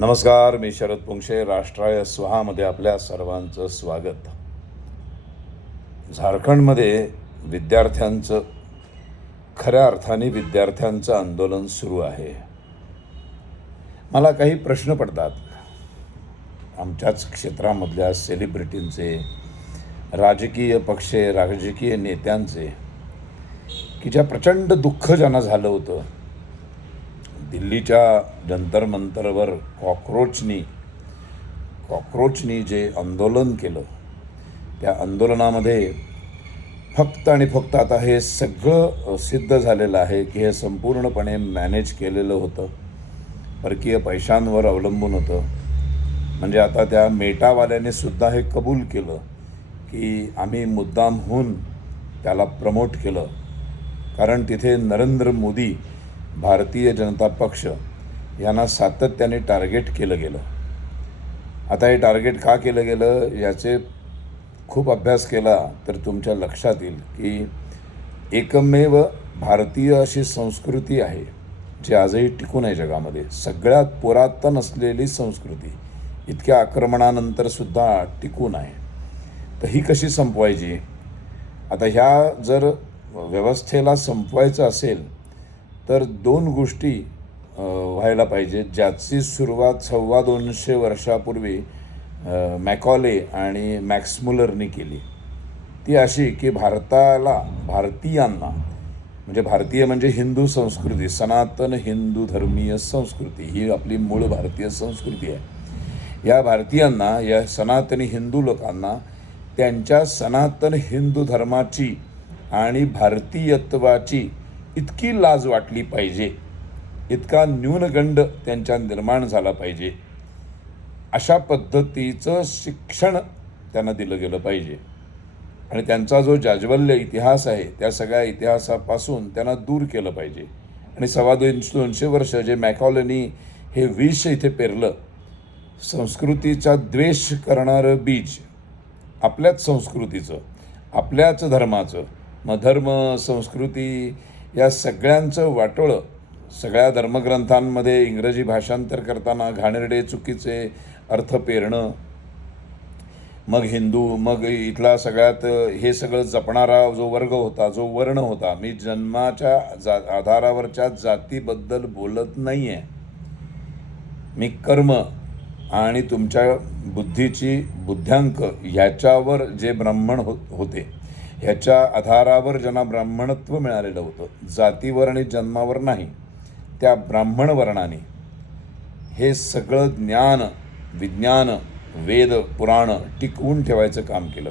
नमस्कार, मी शरद पुंक्षे. राष्ट्राय स्वहामध्ये आपल्या सर्वांचं स्वागत. झारखंडमध्ये विद्यार्थ्यांचं खऱ्या अर्थाने विद्यार्थ्यांचं आंदोलन सुरू आहे. मला काही प्रश्न पडतात आमच्याच क्षेत्रामधल्या सेलिब्रिटींचे, राजकीय पक्ष, राजकीय नेत्यांचे, की ज्या प्रचंड दुःख ज्यांना झालं होतं दिल्लीच्या जंतर मंतरवर कॉकरोचनी जे आंदोलन केलं, त्या आंदोलनामध्ये फक्त आणि फक्त आता हे सगळं सिद्ध झालेलं आहे की हे संपूर्णपणे मॅनेज केलेलं होतं, परकीय पैशांवर अवलंबून होतं. म्हणजे आता त्या मेटावाल्याने सुद्धा हे कबूल केलं की आम्ही मुद्दामहून त्याला प्रमोट केलं, कारण तिथे नरेंद्र मोदी, भारतीय जनता पक्ष यांना सातत्याने टार्गेट केलं गेलं. आता हे टार्गेट का केलं गेलं याचे खूप अभ्यास केला तर तुमच्या लक्षात येईल की एकमेव भारतीय अशी संस्कृती आहे जी आजही टिकून आहे जगामध्ये. सगळ्यात पुरातन असलेली संस्कृती इतक्या आक्रमणानंतरसुद्धा टिकून आहे. तर ही कशी संपवायची? आता ह्या जर व्यवस्थेला संपवायचं असेल तर दोन गोष्टी व्हायला पाहिजेत, ज्याची सुरुवात 250 वर्षापूर्वी मॅकॉले आणि मॅक्स मुलरनी केली. ती अशी की भारतीयांना, म्हणजे भारतीय म्हणजे हिंदू संस्कृती, सनातन हिंदू धर्मीय संस्कृती ही आपली मूळ भारतीय संस्कृती आहे. या भारतीयांना, या सनातनी हिंदू लोकांना त्यांच्या सनातन हिंदू धर्माची आणि भारतीयत्वाची इतकी लाज वाटली पाहिजे, इतका न्यूनगंड त्यांच्या निर्माण झाला पाहिजे, अशा पद्धतीचं शिक्षण त्यांना दिलं गेलं पाहिजे. आणि त्यांचा जो जाज्वल्य इतिहास आहे त्या सगळ्या इतिहासापासून त्यांना दूर केलं पाहिजे. आणि 250 वर्ष जे मॅकॉलेनी हे विष इथे पेरलं, संस्कृतीचा द्वेष करणारं बीज, आपल्याच संस्कृतीचं, आपल्याच धर्माचं, मग धर्म, संस्कृती या सगळ्यांचं वाटोळं सगळ्या धर्मग्रंथांमध्ये इंग्रजी भाषांतर करताना घाणेरडे चुकीचे अर्थ पेरणं, मग हिंदू, मग इथला सगळ्यात हे सगळं जपणारा जो वर्ग होता, जो वर्ण होता. मी जन्माच्या आधारावरच्या जातीबद्दल बोलत नाही आहे, मी कर्म आणि तुमच्या बुद्ध्यांक ह्याच्यावर जे ब्राह्मण होते ह्याच्या आधारावर ज्यांना ब्राह्मणत्व मिळालेलं होतं, जातीवर आणि जन्मावर नाही, त्या ब्राह्मण वर्णाने हे सगळं ज्ञान, विज्ञान, वेद, पुराण टिकवून ठेवायचं काम केलं.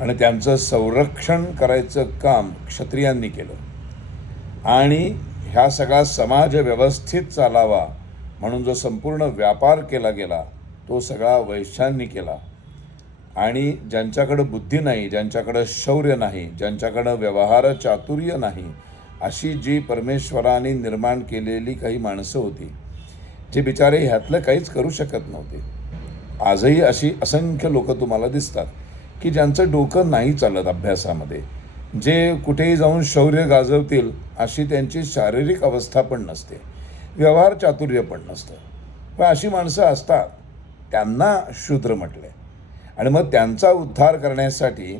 आणि त्यांचं संरक्षण करायचं काम क्षत्रियांनी केलं. आणि ह्या सगळा समाज व्यवस्थित चालावा म्हणून जो संपूर्ण व्यापार केला गेला तो सगळा वैश्यांनी केला. आणि ज्यांच्याकडं बुद्धी नाही, ज्यांच्याकडं शौर्य नाही, ज्यांच्याकडं व्यवहार चातुर्य नाही, अशी जी परमेश्वराने निर्माण केलेली काही माणसं होती, जे बिचारे ह्यातलं काहीच करू शकत नव्हते. आजही अशी असंख्य लोक तुम्हाला दिसतात की ज्यांचं डोकं नाही चालत अभ्यासामध्ये, जे कुठेही जाऊन शौर्य गाजवतील अशी त्यांची शारीरिक अवस्था पण नसते, व्यवहार चातुर्य पण नसतं. पण अशी माणसं असतात, त्यांना शूद्र म्हटले. आणि मग त्यांचा उद्धार करण्यासाठी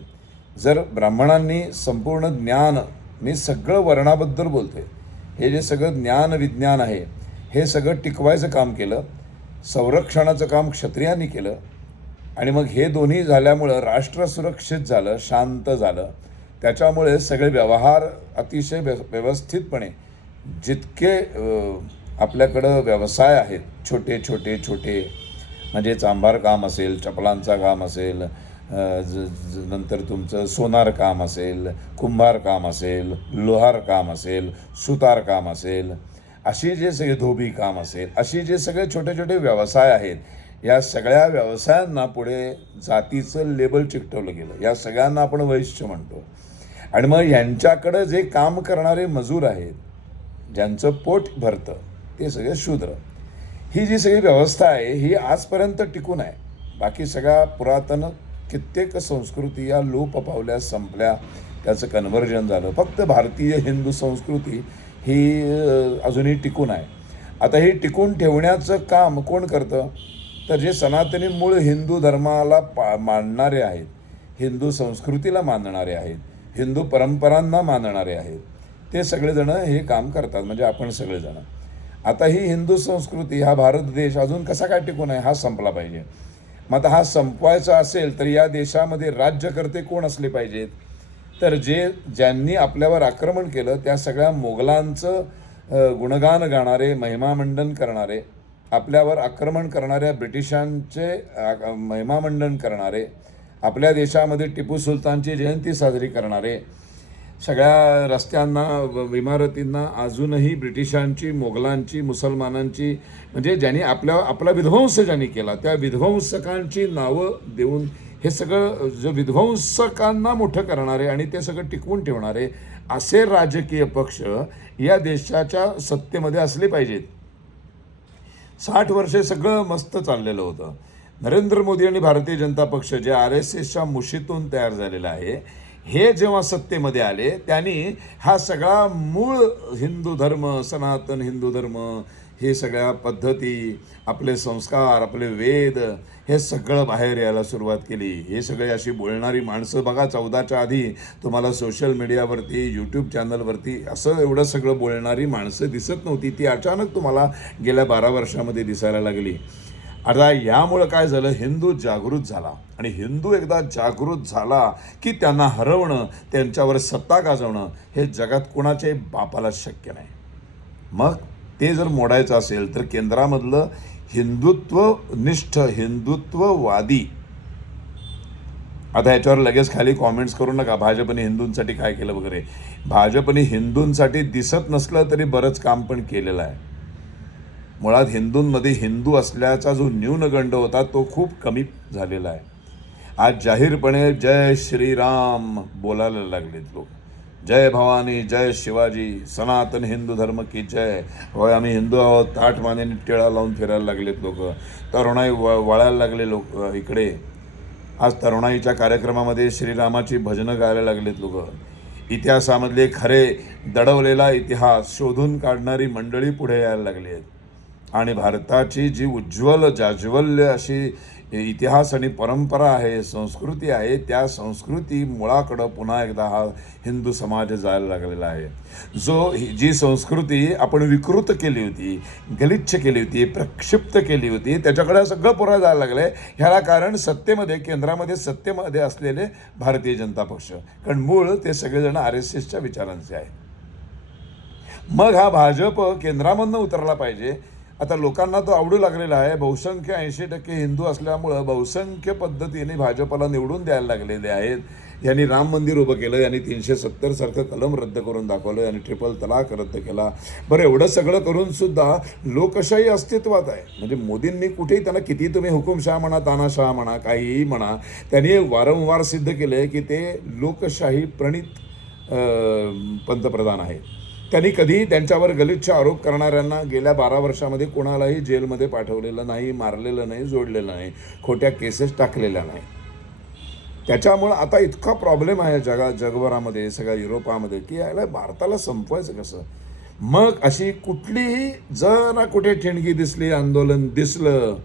जर ब्राह्मणांनी संपूर्ण ज्ञान, मी सगळं वर्णाबद्दल बोलते, हे जे सगळं ज्ञान विज्ञान आहे हे सगळं टिकवायचं काम केलं, संरक्षणाचं काम क्षत्रियांनी केलं. आणि मग हे दोन्ही झाल्यामुळं राष्ट्र सुरक्षित झालं, शांत झालं. त्याच्यामुळे सगळे व्यवहार अतिशय व्यवस्थितपणे, जितके आपल्याकडं व्यवसाय आहेत छोटे छोटे छोटे, म्हणजे चांभार काम असेल, चपलांचा काम असेल, नंतर तुमचं सोनार काम असेल, कुंभार काम असेल, लोहार काम असेल, सुतार काम असेल, अशी जे सगळे धोबी काम असेल, अशी जे सगळे छोटे छोटे व्यवसाय आहेत, या सगळ्या व्यवसायांना पुढे जातीचं लेबल चिकटवलं गेलं. या सगळ्यांना आपण वैश्य म्हणतो. आणि मग यांच्याकडं जे काम करणारे मजूर आहेत, ज्यांचं पोट भरतं, ते सगळे शूद्र. ही जी सगळी व्यवस्था आहे ही आजपर्यंत टिकून आहे. बाकी सगळ्या पुरातन कित्येक संस्कृती या लोप पावल्या, संपल्या, त्याचं कन्व्हर्जन झालं. फक्त भारतीय हिंदू संस्कृती ही अजूनही टिकून आहे. आता हे टिकून ठेवण्याचं काम कोण करतं? तर जे सनातनी मूळ हिंदू धर्माला मानणारे आहेत, हिंदू संस्कृतीला मानणारे आहेत, हिंदू परंपरांना मानणारे आहेत, ते सगळेजणं हे काम करतात, म्हणजे आपण सगळेजणं. आता ही हिंदू संस्कृती, हा भारत देश अजून कसा काय टिकून आहे? हा संपला पाहिजे. मग आता हा संपवायचा असेल तर या देशामध्ये राज्यकर्ते कोण असले पाहिजेत? तर ज्यांनी आपल्यावर आक्रमण केलं त्या सगळ्या मोगलांचं गुणगान गाणारे, महिमामंडन करणारे, आपल्यावर आक्रमण करणाऱ्या ब्रिटिशांचे महिमामंडन करणारे, आपल्या देशामध्ये टिपू सुलतानची जयंती साजरी करणारे, सगळ्या रस्त्यांना, इमारतींना अजूनही ब्रिटिशांची, मोगलांची, मुसलमानांची, म्हणजे ज्यांनी आपला विध्वंस ज्यांनी केला त्या विध्वंसकांची नावं देऊन हे सगळं जो विध्वंसकांना मोठं करणारे आणि ते सगळं टिकवून ठेवणारे असे राजकीय पक्ष या देशाच्या सत्तेमध्ये असले पाहिजेत. 60 वर्षे सगळं मस्त चाललेलं होतं. नरेंद्र मोदी आणि भारतीय जनता पक्ष जे RSSच्या मुशीतून तयार झालेला आहे, हे जेव्हा सत्तेमध्ये आले त्यांनी हा सगळा मूळ हिंदू धर्म, सनातन हिंदू धर्म, हे सगळ्या पद्धती, आपले संस्कार, आपले वेद, हे सगळं बाहेर यायला सुरुवात केली. हे सगळे अशी बोलणारी माणसं बघा, 14च्या आधी तुम्हाला सोशल मीडियावरती, यूट्यूब चॅनलवरती असं एवढं सगळं बोलणारी माणसं दिसत नव्हती. ती अचानक तुम्हाला गेल्या 12 वर्षामध्ये दिसायला लागली. आता यामुळं काय झालं? हिंदू जागृत झाला, आणि हिंदू एकदा जागृत झाला की त्यांना हरवणं, त्यांच्यावर सत्ता गाजवणं हे जगात कोणाच्याही बापाला शक्य नाही. मग ते जर मोडायचं असेल तर केंद्रामधलं हिंदुत्वनिष्ठ, हिंदुत्ववादी, आता याच्यावर लगेच खाली कॉमेंट्स करू नका भाजपने हिंदूंसाठी काय केलं वगैरे. भाजपने हिंदूंसाठी दिसत नसलं तरी बरंच काम पण केलेलं आहे. मुळात हिंदूंमध्ये हिंदू असल्याचा जो न्यूनगंड होता तो खूप कमी झालेला आहे. आज जाहीरपणे जय श्रीराम बोलायला लागलेत लोक. जय भवानी, जय शिवाजी, सनातन हिंदू धर्म की जय. होय, आम्ही हिंदू आहोत, ताठ मानेने टिळा लावून फिरायला लागलेत लोक. तरुणाई वळायला लागले लोक इकडे. आज तरुणाईच्या कार्यक्रमामध्ये श्रीरामाची भजनं गायला लागलेत लोक. इतिहासामधले खरे दडवलेला इतिहास शोधून काढणारी मंडळी पुढे यायला लागली आहेत. आणि भारताची जी उज्ज्वल जाज्वल्य अशी इतिहास आणि परंपरा आहे, संस्कृती आहे, त्या संस्कृती मुळाकडं पुन्हा एकदा हा हिंदू समाज जायला लागलेला आहे. जी संस्कृती आपण विकृत केली होती, गलिच्छ केली होती, प्रक्षिप्त केली होती, त्याच्याकडे सगळं पुरा जायला लागलं आहे. ह्याला कारण सत्तेमध्ये, केंद्रामध्ये सत्तेमध्ये असलेले भारतीय जनता पक्ष, कारण मूळ ते सगळेजण RSSच्या विचारांचे आहेत. मग हा भाजप केंद्रामधनं उतरला पाहिजे. आता लोकांना तो आवडू लागलेला आहे. बहुसंख्य 80% हिंदू असल्यामुळं बहुसंख्य पद्धतीने भाजपला निवडून द्यायला लागलेले आहेत. यांनी राम मंदिर उभं केलं, यांनी 370 सारखं कलम रद्द करून दाखवलं, यांनी ट्रिपल तलाक रद्द केला. बरं, एवढं सगळं करून सुद्धा लोकशाही अस्तित्वात आहे. म्हणजे मोदींनी कुठेही, त्यांना किती तुम्ही हुकुमशहा म्हणा, तानाशाह म्हणा, काहीही म्हणा, त्यांनी वारंवार सिद्ध केलं आहे की ते लोकशाही प्रणित पंतप्रधान आहेत. त्यांनी कधीही त्यांच्यावर गलिच्छ आरोप करणाऱ्यांना गेल्या 12 वर्षामध्ये कोणालाही जेलमध्ये पाठवलेलं नाही, मारलेलं नाही, जोडलेलं नाही, खोट्या केसेस टाकलेल्या नाही. त्याच्यामुळं आता इतका प्रॉब्लेम आहे जगभरामध्ये, सगळ्या युरोपामध्ये, की याला भारताला संपवायचं कसं? मग अशी कुठलीही जरा कुठे ठिणगी दिसली, आंदोलन दिसलं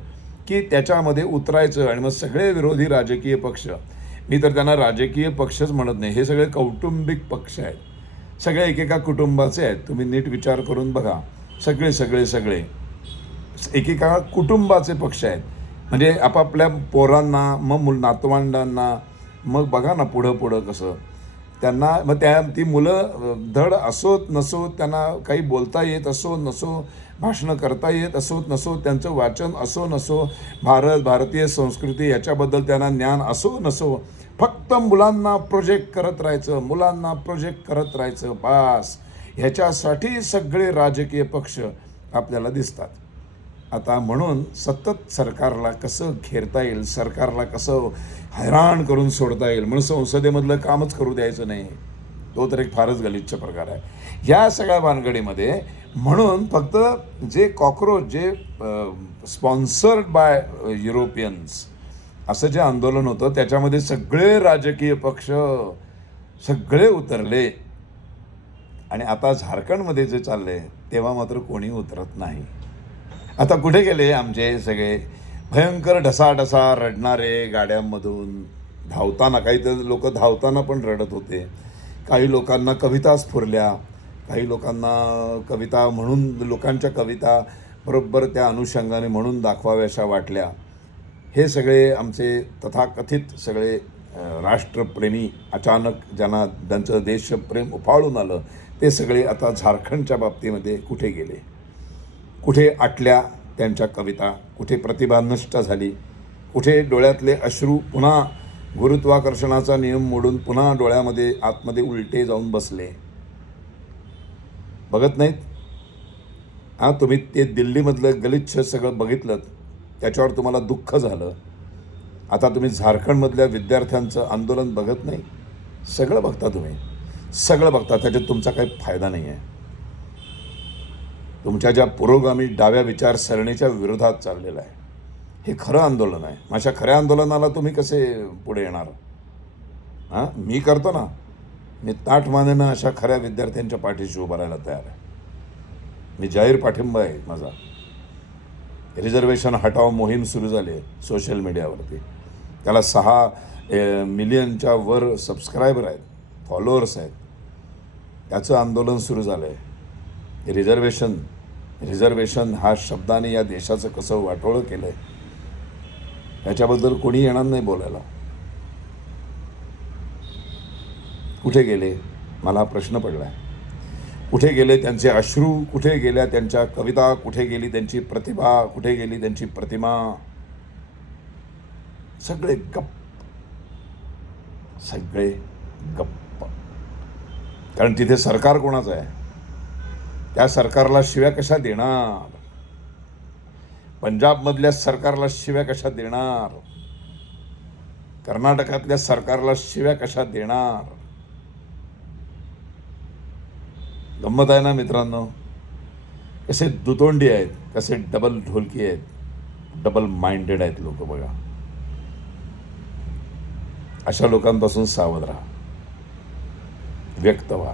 की त्याच्यामध्ये उतरायचं. आणि मग सगळे विरोधी राजकीय पक्ष, मी तर त्यांना राजकीय पक्षच म्हणत नाही, हे सगळे कौटुंबिक पक्ष आहेत. सगळे एकेका कुटुंबाचे आहेत. तुम्ही नीट विचार करून बघा. सगळे एकेका कुटुंबाचे पक्ष आहेत. म्हणजे आपापल्या पोरांना, मग नातवंडांना, मग बघा ना पुढं कसं त्यांना, मग ती मुलं धड असोत नसोत, त्यांना काही बोलता येत असो नसो, भाषणं करता येत असोत नसो, त्यांचं वाचन असो नसो, भारतीय संस्कृती याच्याबद्दल त्यांना ज्ञान असो नसो, फक्त मुलांना प्रोजेक्ट करत राहायचं बास. ह्याच्यासाठी सगळे राजकीय पक्ष आपल्याला दिसतात. आता म्हणून सतत सरकारला कसं घेरता येईल, सरकारला कसं हैराण करून सोडता येईल, म्हणून संसदेमधलं कामच करू द्यायचं नाही, तो तर एक फारच गलिच्छ प्रकार आहे. ह्या सगळ्या भानगडीमध्ये म्हणून फक्त जे कॉक्रोच, जे स्पॉन्सर्ड बाय युरोपियन्स असं जे आंदोलन होतं त्याच्यामध्ये सगळे राजकीय पक्ष सगळे उतरले. आणि आता झारखंडमध्ये जे चालले तेव्हा मात्र कोणी उतरत नाही. आता कुठे गेले आमचे सगळे भयंकर ढसाढसा रडणारे गाड्यांमधून धावताना? काही तर लोक धावताना पण रडत होते, काही लोकांना कविता स्फुरल्या, काही लोकांना कविता म्हणून, लोकांच्या कविता बरोबर त्या अनुषंगाने म्हणून दाखवाव्याशा वाटल्या. हे सगळे आमचे तथाकथित सगळे राष्ट्रप्रेमी अचानक ज्यांना ज्यांचं देशप्रेम उफाळून आलं, ते सगळे आता झारखंडच्या बाबतीमध्ये कुठे गेले? कुठे आटल्या त्यांच्या कविता? कुठे प्रतिभा नष्ट झाली? कुठे डोळ्यातले अश्रू पुन्हा गुरुत्वाकर्षणाचा नियम मोडून पुन्हा डोळ्यामध्ये आतमध्ये उलटे जाऊन बसले? बघत नाहीत? हां, तुम्ही ते दिल्लीमधलं गलिच्छ सगळं बघितलं, त्याच्यावर तुम्हाला दुःख झालं. आता तुम्ही झारखंडमधल्या विद्यार्थ्यांचं आंदोलन बघत नाही? सगळं बघता तुम्ही, सगळं बघता. त्याच्यात तुमचा काही फायदा नाही आहे. तुमच्या ज्या पुरोगामी डाव्या विचारसरणीच्या विरोधात चाललेलं आहे हे खरं आंदोलन आहे. माझ्या खऱ्या आंदोलनाला तुम्ही कसे पुढे येणार? हां, मी करतो ना, मी ताठमानेनं अशा खऱ्या विद्यार्थ्यांच्या पाठीशी उभं राहायला तयार आहे. मी जाहीर पाठिंबा आहे माझा. रिझर्वेशन हटाव मोहीम सुरू झाली आहे सोशल मीडियावरती. त्याला 6 मिलियनच्या वर सबस्क्रायबर आहेत, फॉलोअर्स आहेत. त्याचं आंदोलन सुरू झालं आहे. रिझर्वेशन हा शब्दाने या देशाचं कसं वाटोळं केलं आहे त्याच्याबद्दल कोणी येणार नाही बोलायला. कुठे गेले? मला हा प्रश्न पडला आहे. कुठे गेले त्यांचे अश्रू? कुठे गेल्या त्यांच्या कविता? कुठे गेली त्यांची प्रतिभा? कुठे गेली त्यांची प्रतिमा? सगळे गप्प, सगळे गप्प. कारण तिथे सरकार कोणाचं आहे? त्या सरकारला शिव्या कशा देणार? पंजाबमधल्या सरकारला शिव्या कशा देणार? कर्नाटकातल्या सरकारला शिव्या कशा देणार? गंमत आहे ना मित्रांनो? कसे दुतोंडी आहेत, कसे डबल ढोलकी आहेत, डबल माइंडेड आहेत लोक. बघा, अशा लोकांपासून सावध राहा, व्यक्त व्हा.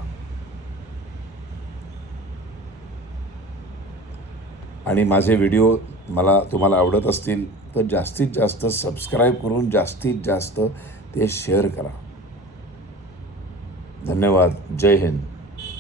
आणि माझे व्हिडिओ तुम्हाला आवडत असतील तर जास्तीत जास्त सबस्क्राईब करून जास्तीत जास्त ते शेअर करा. धन्यवाद. जय हिंद.